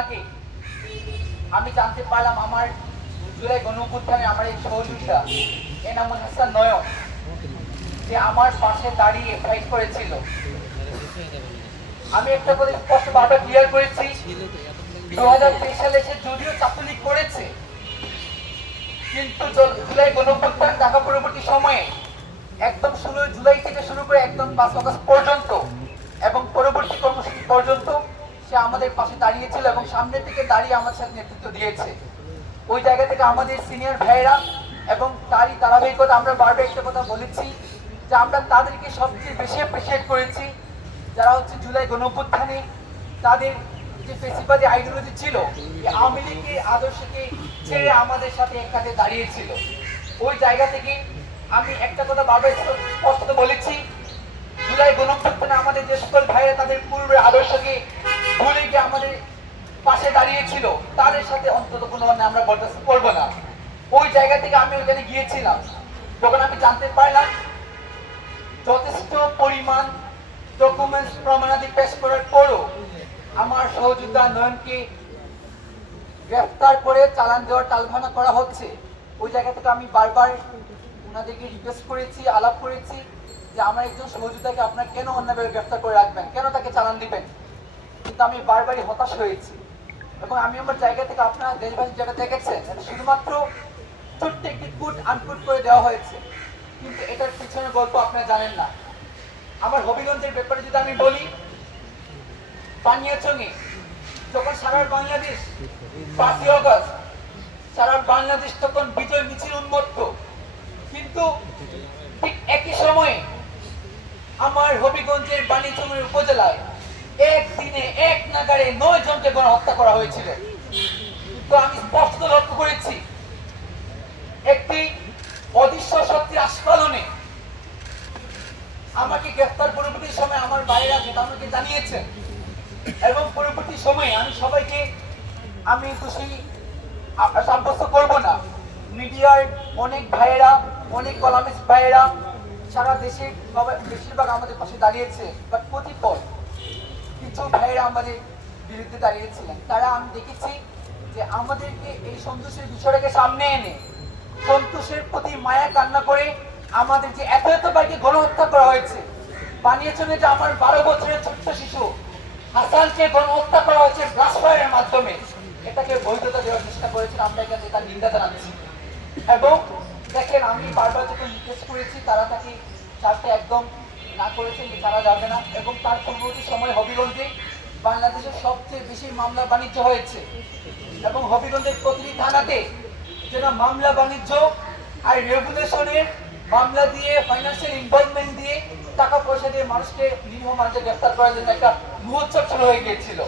আগে আমি জানতে পারলাম আমার জুলাই গণঅভ্যুত্থানে আমার এই সহযোগিতা। এনামুল হাসান নয়ন। যে আমার পাশে দাঁড়িয়ে ফাইট করেছিল। আমি একটা করে স্পষ্ট বারবার ক্লিয়ার করেছি। দু হাজার তেইশ সালে সে যদিও ছাত্রলীগ করেছে, কিন্তু জুলাই গণঅভ্যুত্থান ঢাকা পরবর্তী সময়ে একদম ষোলো জুলাই থেকে শুরু করে একদম পাঁচ আগস্ট পর্যন্ত এবং পরবর্তী কর্মসূচি পর্যন্ত সে আমাদের পাশে দাঁড়িয়েছিল এবং সামনের দিকে দাঁড়িয়ে আমাদের সাথে নেতৃত্ব দিয়েছে। ওই জায়গা থেকে আমাদের সিনিয়র ভাইয়েরা এবং তারই ধারাবাহিকতা আমরা বারবার একটা কথা বলেছি যে আমরা তাদেরকে সবচেয়ে বেশি অ্যাপ্রিসিয়েট করেছি। যারা হচ্ছে জুলাই গণঅভ্যুত্থানে তাদের যে ফেসিবাদী আইডিওলজি ছিল আওয়ামী লীগের আদর্শকে ছেড়ে আমাদের সাথে এক কাজে দাঁড়িয়েছিল। ওই জায়গা থেকে আমি একটা কথা বারবার স্পষ্ট বলেছি, জুলাই গণঅভ্যুত্থানে আমাদের যে সকল ভাইরা তাদের পূর্বের আদর্শকে গিয়ে আমাদের পাশে দাঁড়িয়েছিল তাদের সাথে অন্তত কোনো আমরা বরদাস্ত করব না। ওই জায়গা থেকে আমি ওখানে গিয়েছিলাম। যখন আমি জানতে পারলাম, যথেষ্ট পরিমাণ ডকুমেন্টস প্রমাণাদি পেশ করার পরও আমার সহযোদ্ধা নয়নকে গ্রেফতার করে চালান দেওয়ার টালভানা করা হচ্ছে। ওই জায়গা থেকে আমি বারবার ওনাদেরকে রিকোয়েস্ট করেছি, আলাপ করেছি যে আমার একজন সহযোদ্ধাকে আপনার কেন অন্যভাবে গ্রেফতার করে রাখবেন? কেন তাকে চালান দিবেন? কিন্তু আমি বারবারই হতাশ হয়েছি। এবং আমি আমার জায়গা থেকে আপনারা দেশবাসীর জায়গা দেখেছেন শুধুমাত্র ছোট্ট একটি কুট আনকুট করে দেওয়া হয়েছে। কিন্তু এটার পিছনের গল্প আপনারা জানেন না। আমার হবিগঞ্জের ব্যাপারে যদি আমি বলি পানিয়াচঙ্গে যখন সারা বাংলাদেশ পাঁচই অগস্ট সারা বাংলাদেশ তখন বিজয় মিছিল উন্মত্ত। কিন্তু ঠিক একই সময়ে আমার হবিগঞ্জের বাণিজ্যমের উপজেলায় একদিনে এক নাগারে নয় জনকে গণহত্যা করা হয়েছিল। তো আমি স্পষ্ট লক্ষ্য করেছি, একটি অদৃশ্য শক্তির আস্ফালনে আমাকে গ্রেফতার পরবর্তী সময় আমার বাইরে যেটা আমাকে জানিয়েছেন এবং পরবর্তী সময়ে আমি সবাইকে, আমি খুশি সাব্যস্ত করব না। মিডিয়ার অনেক ভাইয়েরা, অনেক কলামিস্ট ভাইয়েরা সারা দেশে বেশিরভাগ আমাদের পাশে দাঁড়িয়েছে। বাট কতিপয় কিছু ভাইয়েরা আমাদের বিরুদ্ধে দাঁড়িয়েছিলেন। তারা আমি দেখেছি যে আমাদেরকে এই সন্তোষের বিষয়টাকে সামনে এনে সন্তোষের প্রতি মায়া কান্না করে আমাদের যে এত এত ভাইকে গণহত্যা করা হয়েছে, বানিয়েছেন যে আমার বারো বছরের ছোট্ট শিশু হাসানকে গণহত্যা করা হয়েছে ব্রাসফায়ারের মাধ্যমে। এটাকে বৈধতা দেওয়ার চেষ্টা করেছেন, আমরা এখানে তার নিন্দা জানাচ্ছি। এবং দেখেন, আমি বারবার যখন রিকোয়েস্ট করেছি, তারা তাকে ছাড়তে একদম না করেছেন তারা যাবে না এবং তার পরবর্তী সময় হবিগঞ্জে বাংলাদেশের সবচেয়ে বেশি মামলা বাণিজ্য হয়েছে। এবং হবিগঞ্জের প্রতিটি থানাতে যেটা মামলা বাণিজ্য আর রেগুলেশনের মামলা দিয়ে ফাইন্যান্সিয়াল ইনভলভমেন্ট দিয়ে, টাকা পয়সা দিয়ে মানুষকে নিরীহ মানুষকে গ্রেফতার করার জন্য একটা মহোৎসব শুরু হয়ে গিয়েছিল।